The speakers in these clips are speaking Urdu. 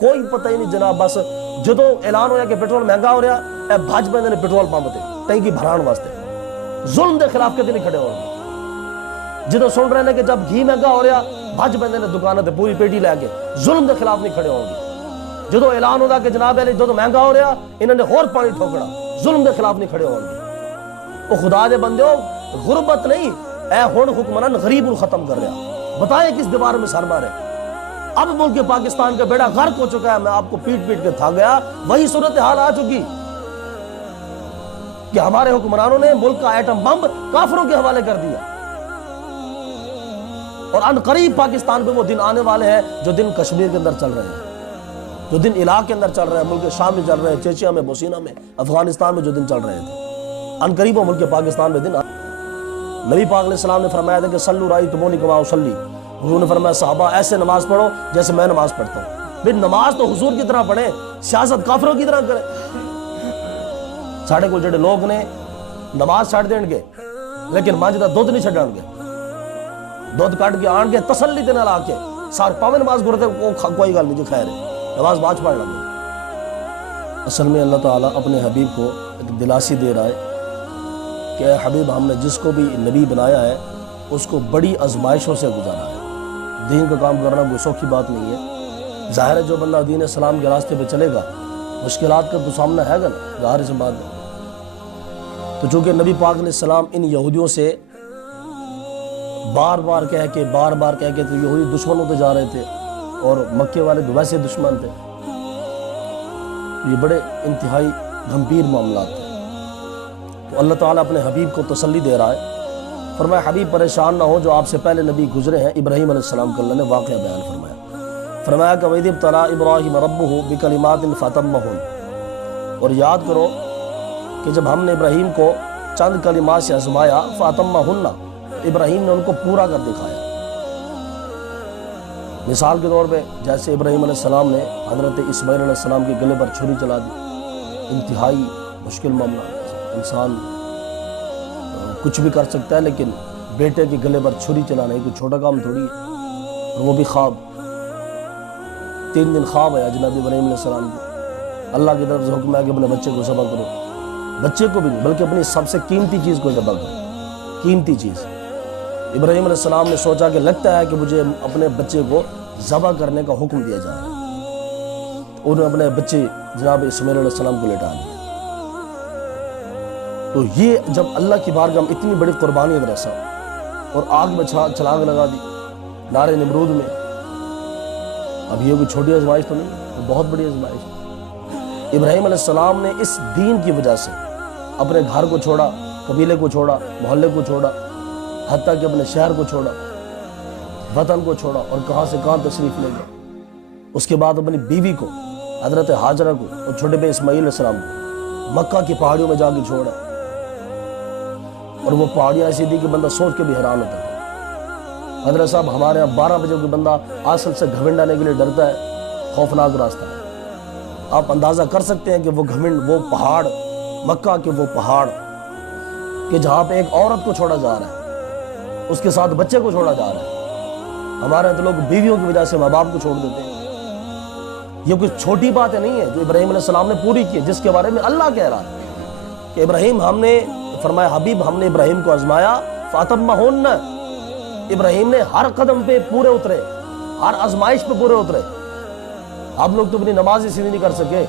کوئی پتہ ہی نہیں جناب. بس جدو اعلان ہویا کہ پیٹرول مہنگا ہو رہا اے بھج پیندے نے پیٹرول پمپ تے ٹینکی بھران واسطے. ظلم دے خلاف کدی نہیں کھڑے ہو گے. جدو سن رہے ہیں کہ جب گھی مہنگا ہو رہا بھج پیندے نے دکانوں تے پوری پیٹی لے کے, ظلم دے خلاف نہیں کھڑے ہو گے. جدو اعلان ہوتا کہ جناب علی جدو مہنگا ہو رہا انہوں نے اور پانی ٹھوکنا, ظلم دے خلاف نہیں کھڑے ہو گے. وہ خدا دے بندے ہو, غربت نہیں اے ہن حکمران غریب ختم کر رہا. بتائیں کس دیوار میں سر مارے. اب ملک پاکستان کا بیڑا غرق ہو چکا ہے. میں آپ کو پیٹ پیٹ کے تھا گیا, وہی صورتحال آ چکی کہ ہمارے حکمرانوں نے ملک کا ایٹم بم کافروں کے حوالے کر دیا. اور ان قریب پاکستان پہ وہ دن آنے والے ہیں جو دن کشمیر کے اندر چل رہے ہیں, جو دن علاق کے اندر چل رہے ہیں, ملک شام میں چل رہے ہیں, چیچیا میں, بوسینہ میں, افغانستان میں جو دن چل رہے تھے. ان قریب وہ ملک پاکستان میں دن. نبی پاک علیہ السلام نے فرمایا تھا کہ صلو رأیتمونی کما اصلی. حضور نے فرمایا صحابہ ایسے نماز پڑھو جیسے میں نماز پڑھتا ہوں. پھر نماز تو حضور کی طرح پڑھیں, سیاست کافروں کی طرح کریں. ساڑھے کو جڑے لوگ نے نماز چھڑ دیں گے لیکن مانج دا دودھ نہیں چھڑان گے, دودھ کٹ کے آن گے تسلی دے نال آ کے سار پاویں نماز گرتے کوئی گل نہیں جی خیر ہے, نماز باج پڑھ لیں. اصل میں اللہ تعالیٰ اپنے حبیب کو ایک دلاسی دے رہا ہے کہ اے حبیب ہم نے جس کو بھی نبی بنایا ہے اس کو بڑی آزمائشوں سے گزارا ہے. دین کا کام کرنا کوئی سوکھی بات نہیں ہے. ظاہر ہے جو بندہ دین اسلام کے راستے پہ چلے گا مشکلات کا تو سامنا ہے گا نا, ظاہر سی بات ہے. تو چونکہ نبی پاک علیہ السلام ان یہودیوں سے بار بار کہہ کے تو یہودی دشمن ہوتے جا رہے تھے اور مکے والے ویسے دشمن تھے. یہ بڑے انتہائی گھمپیر معاملات تھے. تو اللہ تعالیٰ اپنے حبیب کو تسلی دے رہا ہے. فرمایا حبیب پریشان نہ ہو, جو آپ سے پہلے نبی گزرے ہیں ابراہیم علیہ السلام کا اللہ نے واقعہ بیان فرمایا. فرمایا کہ وَإِذِ ابْتَلَىٰ إِبْرَاهِيمَ رَبُّهُ بِكَلِمَاتٍ فَأَتَمَّهُنَّ. اور یاد کرو کہ جب ہم نے ابراہیم کو چند کلمات سے آزمایا فَأَتَمَّهُنَّ, ابراہیم نے ان کو پورا کر دکھایا. مثال کے طور پہ جیسے ابراہیم علیہ السلام نے حضرت اسماعیل علیہ السلام کے گلے پر چھری چلا دی. انتہائی مشکل معاملہ. انسان کچھ بھی کر سکتا ہے لیکن بیٹے کے گلے پر چھری چلانا کوئی چھوٹا کام تھوڑی ہے. اور وہ بھی خواب, 3 دن خواب آیا جناب ابراہیم علیہ السلام کو. اللہ کی طرف سے حکم ہے کہ اپنے بچے کو ذبح کرو. بچے کو بھی نہیں بلکہ اپنی سب سے قیمتی چیز کو ذبح کرو, قیمتی چیز. ابراہیم علیہ السلام نے سوچا کہ لگتا ہے کہ مجھے اپنے بچے کو ذبح کرنے کا حکم دیا جا رہا ہے. انہوں نے اپنے بچے جناب اسماعیل علیہ السلام کو لٹا دیا. تو یہ جب اللہ کی بارگاہ میں اتنی بڑی قربانی رسا اور آگ میں چھلانگ لگا دی نارے نمرود میں. اب یہ کوئی چھوٹی آزمائش تو نہیں, وہ بہت بڑی آزمائش. ابراہیم علیہ السلام نے اس دین کی وجہ سے اپنے گھر کو چھوڑا, قبیلے کو چھوڑا, محلے کو چھوڑا, حتیٰ کہ اپنے شہر کو چھوڑا, وطن کو چھوڑا اور کہاں سے کہاں تشریف لے گئے. اس کے بعد اپنی بیوی کو حضرت ہاجرہ کو اور چھوٹے بھائی اسماعیل علیہ السلام کو مکہ کی پہاڑیوں میں جا کے چھوڑا. اور وہ پہاڑیاں ایسی تھی کہ بندہ سوچ کے بھی حیران ہوتا تھا. حضرت صاحب ہمارے یہاں 12 بجے کوئی بندہ آصل سے گھمنڈ آنے کے لیے ڈرتا ہے, خوفناک راستہ ہے. آپ اندازہ کر سکتے ہیں کہ وہ گھمنڈ, وہ پہاڑ, مکہ کے وہ پہاڑ کہ جہاں پہ ایک عورت کو چھوڑا جا رہا ہے, اس کے ساتھ بچے کو چھوڑا جا رہا ہے. ہمارے یہاں تو لوگ بیویوں کی وجہ سے ماں باپ کو چھوڑ دیتے ہیں. یہ کوئی چھوٹی بات نہیں ہے جو ابراہیم علیہ السلام نے پوری کی, جس کے بارے میں اللہ کہہ رہا ہے کہ ابراہیم ہم نے فرمایا حبیب ہم نے ابراہیم کو آزمایا فَأَتَمَّهُنَّ. ابراہیم نے ہر قدم پہ پورے اترے, ہر آزمائش پہ پورے اترے. آپ لوگ تو اپنی نماز ہی سیدھی نہیں کر سکے.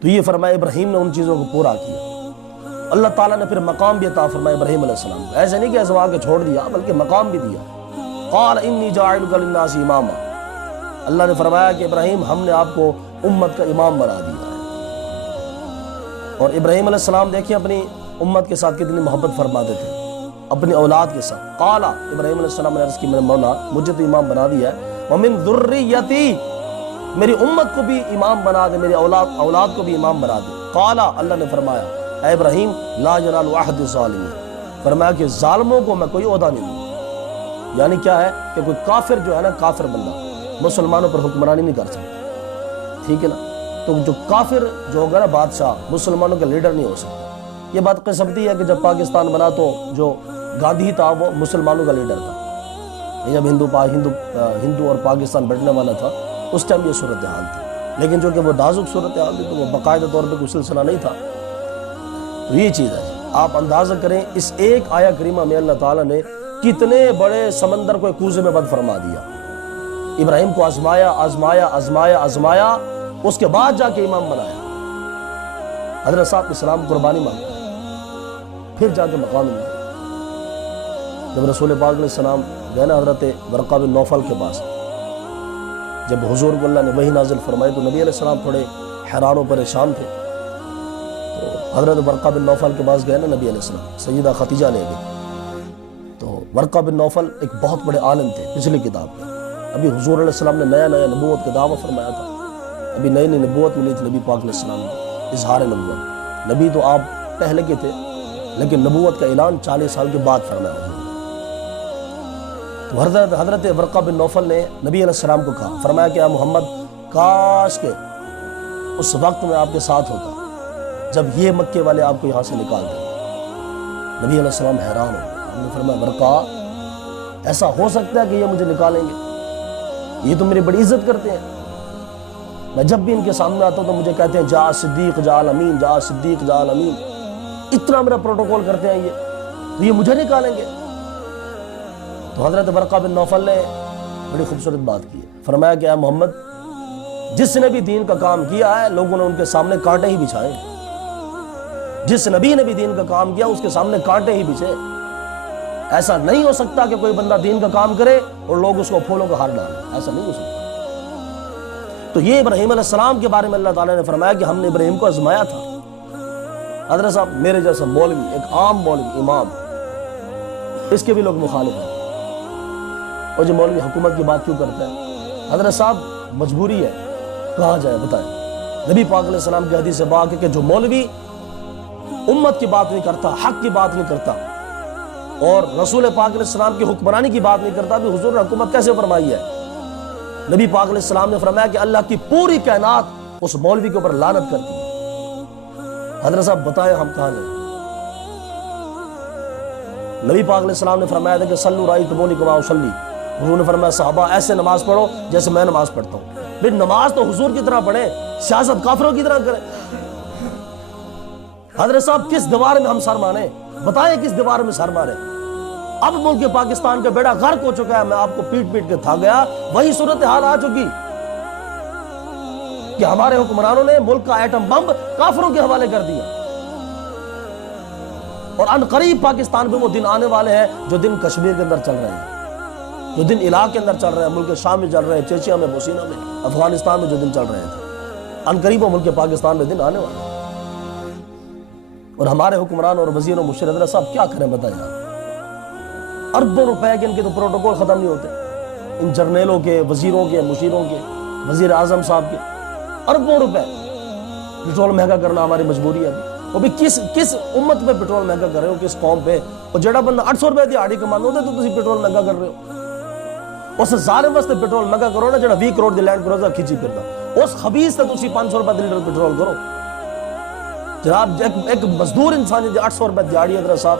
تو یہ فرمایا ابراہیم نے ان چیزوں کو پورا کیا. اللہ تعالیٰ نے پھر مقام بھی عطا فرمایا ابراہیم علیہ السلام کو. ایسے نہیں کہ آزما کے چھوڑ دیا بلکہ مقام بھی دیا. قال انی جاعلک للناس اماما. اللہ نے فرمایا کہ ابراہیم ہم نے آپ کو امت کا امام بنا دیا ہے. اور ابراہیم علیہ السلام دیکھیں اپنی امت کے ساتھ کتنی محبت فرماتے تھے, اپنی اولاد کے ساتھ. قال ابراہیم علیہ السلام نے عرض کی میرے مولا مجھے تو امام بنا دیا ہے, ومن ذریتی میری امت کو بھی امام بنا دے, میری اولاد کو بھی امام بنا دے. قال اللہ نے فرمایا اے ابراہیم لا ینال عہد الظالمین. فرمایا کہ ظالموں کو میں کوئی عہدہ نہیں دوں. یعنی کیا ہے کہ کوئی کافر جو ہے نا, کافر بندہ مسلمانوں پر حکمرانی نہیں کر سکتا. ٹھیک ہے نا. تو جو کافر جو ہوگا نا بادشاہ, مسلمانوں کا لیڈر نہیں ہو سکتا. یہ بات قسمتی ہے کہ جب پاکستان بنا تو جو گاندھی تھا وہ مسلمانوں کا لیڈر تھا. جب ہندو اور پاکستان بٹنے والا تھا اس ٹائم یہ صورتحال تھی، لیکن جو کہ وہ نازک صورتحال تھی تو وہ باقاعدہ طور پہ کوئی سلسلہ نہیں تھا۔ تو یہ چیز ہے، آپ اندازہ کریں اس ایک آیہ کریمہ میں اللہ تعالیٰ نے کتنے بڑے سمندر کو ایک کوزے میں بند فرما دیا۔ ابراہیم کو آزمایا آزمایا آزمایا آزمایا، اس کے بعد جا کے امام بنایا۔ حضرت صاحب اسلام قربانی مانگا، پھر جا کے مقام ملا۔ جب رسول پاک علیہ السلام گئے نا حضرت ورقہ بن نوفل کے پاس، جب حضور کو اللہ نے وحی نازل فرمائی تو نبی علیہ السلام تھوڑے حیران و پریشان تھے۔ تو حضرت ورقہ بن نوفل کے پاس گئے نا نبی علیہ السلام، سیدہ خدیجہ لے گئی۔ تو ورقہ بن نوفل ایک بہت بڑے عالم تھے پچھلی کتاب کے، ابھی حضور علیہ السلام نے نیا نیا نبوت کا دعویٰ فرمایا تھا، ابھی نئی نئی نبوت ملی تھی نبی پاک علیہ السلام نے، اظہار نبوت۔ نبی تو آپ پہلے کے تھے، لیکن نبوت کا اعلان 40 سال کے بعد فرمایا حضور۔ تو حضرت ورقہ بن نوفل نے نبی علیہ السلام کو کہا، فرمایا کہ اے محمد، کاش کہ اس وقت میں آپ کے ساتھ ہوتا جب یہ مکے والے آپ کو یہاں سے نکال دیں۔ نبی علیہ السلام حیران ہو گئے، ہم نے فرمایا ورقہ، ایسا ہو سکتا ہے کہ یہ مجھے نکالیں گے؟ یہ تو میری بڑی عزت کرتے ہیں، میں جب بھی ان کے سامنے آتا ہوں تو مجھے کہتے ہیں جا صدیق جا الامین، جا صدیق جا الامین، اتنا میرا پروٹوکول کرتے ہیں یہ، تو یہ مجھے نکالیں گے؟ تو حضرت ورقہ بن نوفل نے بڑی خوبصورت بات کی ہے، فرمایا کہ اے محمد، جس نے بھی دین کا کام کیا ہے لوگوں نے ان کے سامنے کانٹے ہی بچھائے، جس نبی نے بھی دین کا کام کیا اس کے سامنے کانٹے ہی بچھے۔ ایسا نہیں ہو سکتا کہ کوئی بندہ دین کا کام کرے اور لوگ اس کو پھولوں کا ہار ڈالیں، ایسا نہیں ہو سکتا۔ تو یہ ابراہیم علیہ السلام کے بارے میں اللہ تعالیٰ نے فرمایا کہ ہم نے ابراہیم کو آزمایا تھا۔ حضرت صاحب میرے جیسا مولوی، ایک عام مولوی امام، اس کے بھی لوگ مخالف ہیں، اور جو مولوی حکومت کی بات کیوں کرتا ہے؟ حضرت صاحب مجبوری ہے، کہاں جائے بتائیں؟ نبی پاک علیہ السلام کی حدیث سے پاک ہے کہ جو مولوی امت کی بات نہیں کرتا، حق کی بات نہیں کرتا، اور رسول پاک علیہ السلام کی حکمرانی کی بات نہیں کرتا، بھی حضور نے حکومت کیسے فرمائی ہے؟ نبی پاک علیہ السلام نے فرمایا کہ اللہ کی پوری کائنات اس مولوی کے اوپر لعنت کرتی ہے۔ حضرت صاحب بتائیں ہم کہاں جائیں؟ نبی پاک علیہ السلام نے فرمایا تھا کہ صلو رأیتمونی کما اصلی، حضور نے فرمایا صحابہ ایسے نماز پڑھو جیسے میں نماز پڑھتا ہوں۔ پھر نماز تو حضور کی طرح پڑھیں، سیاست کافروں کی طرح کریں۔ حضرت صاحب کس دیوار میں ہم سر ماریں؟ بتائیں کس دیوار میں سر ماریں؟ اب ملک پاکستان کا بیڑا غرق ہو چکا ہے، میں آپ کو پیٹ پیٹ کے تھک گیا، وہی صورتحال آ چکی کہ ہمارے حکمرانوں نے ملک کا ایٹم بم کافروں کے حوالے کر دیا، اور ان قریب پاکستان پہ وہ دن آنے والے ہیں جو دن کشمیر کے اندر چل رہے ہیں، جو دن عراق کے اندر چل رہے ہیں، ملک شام میں چل رہے ہیں، چیچیا میں، بوسینہ میں، افغانستان میں جو دن چل رہے تھے، ان قریب وہ ملک پاکستان میں دن آنے والے ہیں۔ اور ہمارے حکمران اور وزیر و مشیر حضرت صاحب کیا کریں بتائیں آپ؟ اربوں روپے کے ان کے تو پروٹوکول ختم نہیں ہوتے، ان جرنیلوں کے، وزیروں کے، مشیروں کے، وزیر اعظم صاحب کے اربوں روپے۔ پٹرول مہنگا کرنا ہماری مجبوری ہے، وہ بھی کس امت پہ پٹرول مہنگا کر رہے ہو، کس قوم پہ؟ اور جڑا بندہ 800 روپے دیہاڑی کمانا ہوتا تو تسی پٹرول مہنگا کر رہے ہو۔ اس ظالم واسطے پٹرول مہنگا کرو نا جڑا 20 crore the land Cruiser Khichi پھردا، اس خبیث تے تسی 500 روپے لیٹر پٹرول کرو۔ جناب ایک مزدور انسان جی 800 روپے دیہاڑی حضرت صاحب،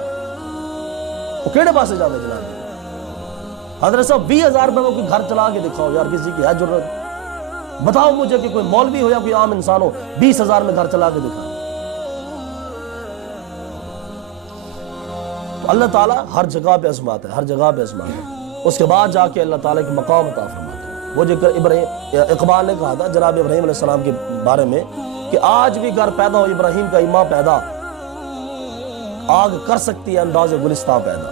وہ کیڑے پاسے جاوے جناب؟ حضرت صاحب 20,000 روپے میں کوئی گھر چلا کے دکھاؤ یار، کسی کی ہے ضرورت؟ بتاؤ مجھے کہ کوئی مولوی ہو یا کوئی عام انسان ہو 20,000 میں گھر چلا کے دکھائے۔ تو اللہ تعالیٰ ہر جگہ پہ آزماتا ہے، ہر جگہ پہ آزماتا ہے، اس کے بعد جا کے اللہ تعالیٰ کی مقام عطا فرماتا ہے۔ وہ جو اقبال نے کہا تھا جناب ابراہیم علیہ السلام کے بارے میں کہ آج بھی گھر پیدا ہو ابراہیم کا ایماں پیدا، آگ کر سکتی ہے انداز گلستان پیدا۔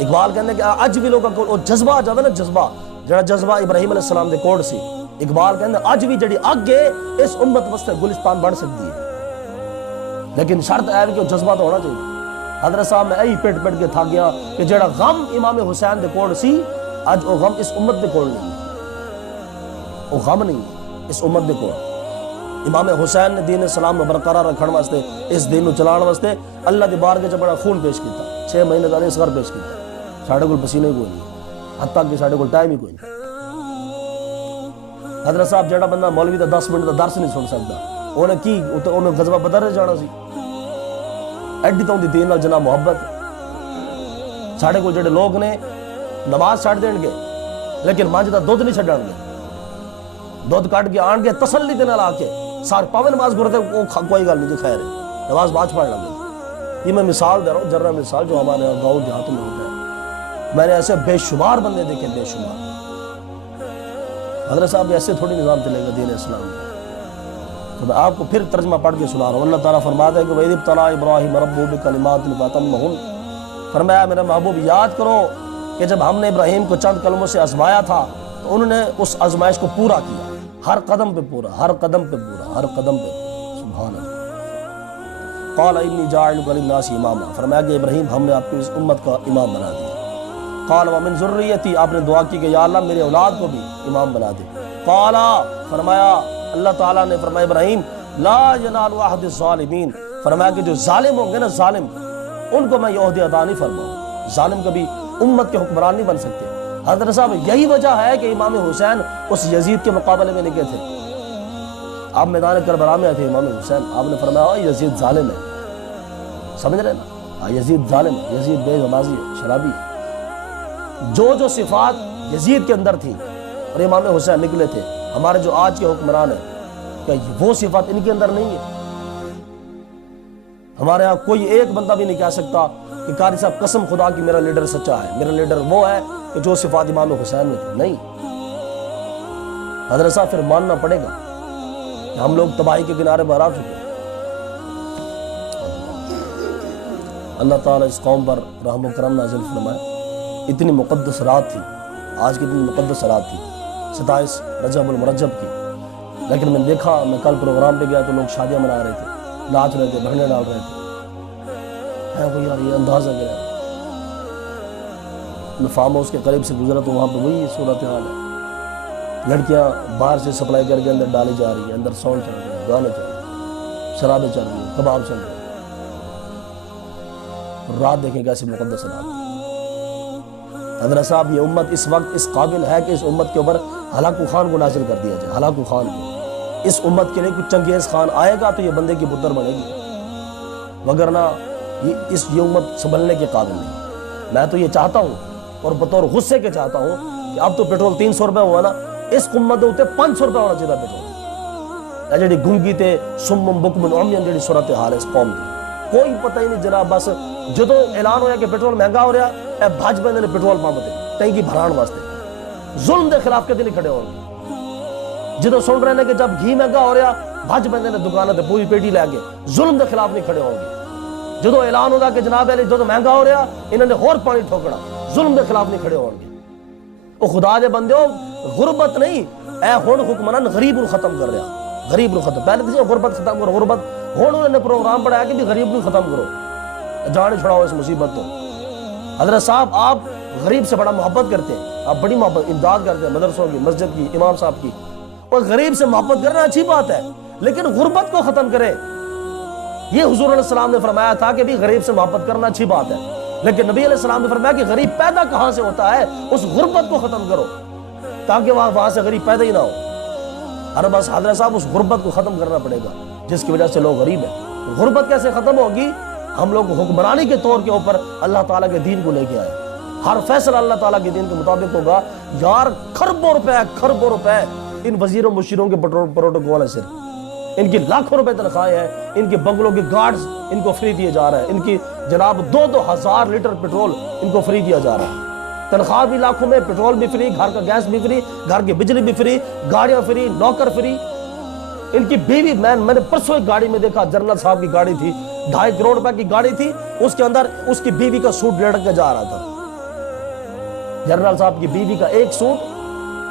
اقبال کہنے کہ آج بھی لوگوں کو جذبہ جاتا نا، جذبہ جڑا جذبہ ابراہیم علیہ السلام دے کوڑ سی، اقبال کہنے آج بھی جڑی اگ ہے اس امت واسطے گلستان بن سکتی ہے، لیکن شرط ہے کہ وہ جذبہ تو ہونا چاہیے۔ حضرت صاحب میں ایہی پیٹ پیٹ کے تھک گیا کہ جڑا غم امام حسین دے کوڑ سی، آج وہ غم اس امت دے کوڑ نہیں ہے، وہ غم نہیں ہے اس امت دے کوڑ۔ امام حسین نے دین اسلام میں برقرار رکھن واسطے، اس دین کو چلان واسطے اللہ دی بارگاہ وچ بڑا خون پیش کیتا، 6 مہینے دا اصغر پیش کیتا، ساڈے کول پسینے کوئی نہیں، حتیٰ کہ ساڈے کول ٹائم ہی کوئی نہیں۔ حضرت صاحب جڑا بندہ مولوی دا 10 منٹ دا درس نہیں سن سکدا، انہیں کی انہیں غزوہ بدر جانا سی؟ ایڈی تو دین نال جناب محبت۔ ساڈے کول جڑے لوگ نے نماز چھڈ دین گے لیکن مجھ دا دودھ نہیں چھڈن گے، دودھ کٹ کے آن کے تسلی دے نال آ کے سار پاوے نماز گرتے وہ کوئی گل نہیں جی خیر ہے نماز بعد پڑھ لگے. یہ میں مثال دے رہا ہوں جنرل مثال جو ہمارے گاؤں دیہاتوں میں ہوتا ہے. میں نے ایسے بے شمار بندے دیکھے بے شمار. حضرت صاحب ایسے تھوڑی نظام چلے گا دین اسلام کا. تو میں آپ کو پھر ترجمہ پڑھ کے سنا رہا ہوں. اللہ تعالیٰ فرماتا ہے کہ وَإِذِ ابْتَلَىٰ إِبْرَاهِيمَ رَبُّهُ بِكَلِمَاتٍ فَأَتَمَّهُنَّ. فرمایا میرے محبوب یاد کرو کہ جب ہم نے ابراہیم کو چند کلموں سے آزمایا تھا تو انہوں نے اس آزمائش کو پورا کیا. ہر قدم پہ پورا، ہر قدم پہ پورا، ہر قدم پہ پورا. سبحان اللہ. قال انی جاعلک للناس اماما. فرمایا کہ ابراہیم ہم نے آپ کو اس امت کا امام بنا دیا. قال ومن ذریتی. آپ نے دعا کی کہ یا اللہ میرے اولاد کو بھی امام بنا دے. قال فرمایا اللہ تعالیٰ نے فرمایا ابراہیم لا ینال عہد الظالمین. فرمایا کہ جو ظالم ہوں گے نا ظالم ان کو میں یہ عہدے عطا نہیں فرماؤں. ظالم کبھی امت کے حکمران نہیں بن سکتے. حضرت صاحب یہی وجہ ہے کہ امام حسین اس یزید کے مقابلے میں نکلے تھے. آپ میدان کربلا میں تھے امام حسین. آپ نے فرمایا یزید ظالم ہے. سمجھ رہے نا یزید ظالم ہے، یزید بے نمازی ہے، شرابی ہے. جو صفات یزید کے اندر تھی اور امام حسین نکلے تھے. ہمارے جو آج کے حکمران ہیں کیا وہ صفات ان کے اندر نہیں ہے؟ ہمارے ہاں کوئی ایک بندہ بھی نہیں کہہ سکتا کہ قاری صاحب قسم خدا کی میرا لیڈر سچا ہے، میرا لیڈر وہ ہے کہ جو صفات امام حسین میں تھی. نہیں. حضرت صاحب پھر ماننا پڑے گا کہ ہم لوگ تباہی کے کنارے پر آ چکے ہیں. اللہ تعالیٰ اس قوم پر رحم و کرم نازل فرمائے. اتنی مقدس رات تھی آج کی، اتنی مقدس رات تھی 27 رجب المرجب کی. لیکن میں نے دیکھا، میں کل پروگرام پہ گیا تو لوگ شادیاں منا رہے تھے، ناچ رہے تھے، بھنگڑے ڈال رہے تھے. ہے وہ یار یہ اندازہ گیا. میں فارم ہاؤس کے قریب سے گزرا تو وہاں پہ وہی صورتحال ہے. لڑکیاں باہر سے سپلائی کر کے اندر ڈالی جا رہی ہیں، اندر ساؤنڈ چل رہے ہیں، گانے چل رہے ہیں، شرابیں چل رہی ہیں، کباب چل رہے ہیں. رات دیکھیں کیسی مقدس رات. حضرت صاحب یہ امت اس وقت اس قابل ہے کہ اس امت کے اوپر ہلاکو خان کو نازل کر دیا جائے. ہلاکو خان کو اس امت کے لیے کچھ چنگیز خان آئے گا تو یہ بندے کی پتر بنے گی، وگرنہ یہ امت سنبھلنے کے قابل نہیں. میں تو یہ چاہتا ہوں اور بطور غصے کے چاہتا ہوں کہ اب تو پیٹرول 300 روپے ہوا نا، اس امت دے اوتے 500 روپے ہونا چاہیے پیٹرول. جڑی گنگی تے سمم بکم عمی جڑی صورتحال ہے اس قوم کی کوئی پتہ ہی نہیں جناب. بس جدو اعلان ہویا کہ پیٹرول مہنگا ہو رہا اے بھج بندے نے پیٹرول پمپ تے ٹینکی بھران واسطے ظلم دے خلاف کدی نہیں کھڑے ہو گے. جدو سن رہے ہیں کہ جب گھی مہنگا ہو رہا بھج بندے نے دکانوں تے پوری پیٹی لے گئے ظلم دے خلاف نہیں کھڑے ہو گے. جدو اعلان ہوگا کہ جناب علی جدو مہنگا ہو رہا انہوں نے اور پانی ٹھوکنا ظلم دے خلاف نہیں کھڑے ہو گے. او خدا دے بندیو غربت نہیں اے ہن حکمران غریب نو ختم کر رہا. غریب نو ختم پہلے کسی غربت ختم کرو. غربت ہن انہوں نے پروگرام بنایا کہ بھی غریب نو ختم کرو، جان چھڑاؤ اس مصیبت تو. حضرت صاحب آپ غریب سے بڑا محبت کرتے ہیں، آپ بڑی محبت امداد کرتے ہیں مدرسوں کی، مسجد کی، امام صاحب کی. اور غریب سے محبت کرنا اچھی بات ہے لیکن غربت کو ختم کرے. یہ حضور علیہ السلام نے فرمایا تھا کہ بھی غریب سے محبت کرنا اچھی بات ہے، لیکن نبی علیہ السلام نے فرمایا کہ غریب پیدا کہاں سے ہوتا ہے، اس غربت کو ختم کرو تاکہ وہاں سے غریب پیدا ہی نہ ہو. ہر بس حضرت صاحب اس غربت کو ختم کرنا پڑے گا جس کی وجہ سے لوگ غریب ہیں. غربت کیسے ختم ہوگی؟ ہم لوگ حکمرانی کے طور کے اوپر اللہ تعالیٰ کے دین کو لے کے آئے. ہر فیصلہ اللہ تعالیٰ کے دین کے مطابق ہوگا. یار کھربوں روپے ان وزیروں مشیروں کے پروٹوکول ہے، صرف ان کی لاکھوں روپے تنخواہیں ہیں، ان کے بنگلوں کے گارڈز ان کو فری دیے جا رہے ہیں، ان کی جناب 2,000 لیٹر پیٹرول ان کو فری دیا جا رہا ہے. تنخواہ بھی لاکھوں میں، پیٹرول بھی فری، گھر کا گیس بھی فری، گھر کی بجلی بھی فری، گاڑیاں فری، نوکر فری. ان کی بیوی میں نے پرسوں ایک گاڑی میں دیکھا، جنرل صاحب کی گاڑی تھی، 2.5 کروڑ روپے کی گاڑی تھی، اس کے اندر اس کی بیوی کا سوٹ لٹک کے جا رہا تھا. جنرل صاحب کی بیوی کا ایک سوٹ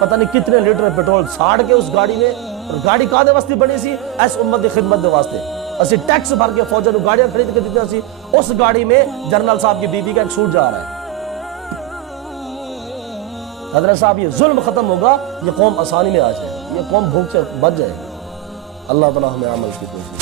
پتہ نہیں کتنے لیٹر پیٹرول ساڑ کے اس گاڑی میں. اور گاڑی کادے واسطے بنی سی؟ اس امت کی خدمت دے واسطے. اسی ٹیکس بھر کے فوجوں کو گاڑیاں خرید کے دیتے سی، اس گاڑی میں جنرل صاحب کی بیوی کا ایک سوٹ جا رہا ہے. حضرت صاحب یہ ظلم ختم ہوگا، یہ قوم آسانی میں آ جائے، یہ قوم بھوک سے بچ جائے. اللہ تعالیٰ ہمیں عمل کی توفیق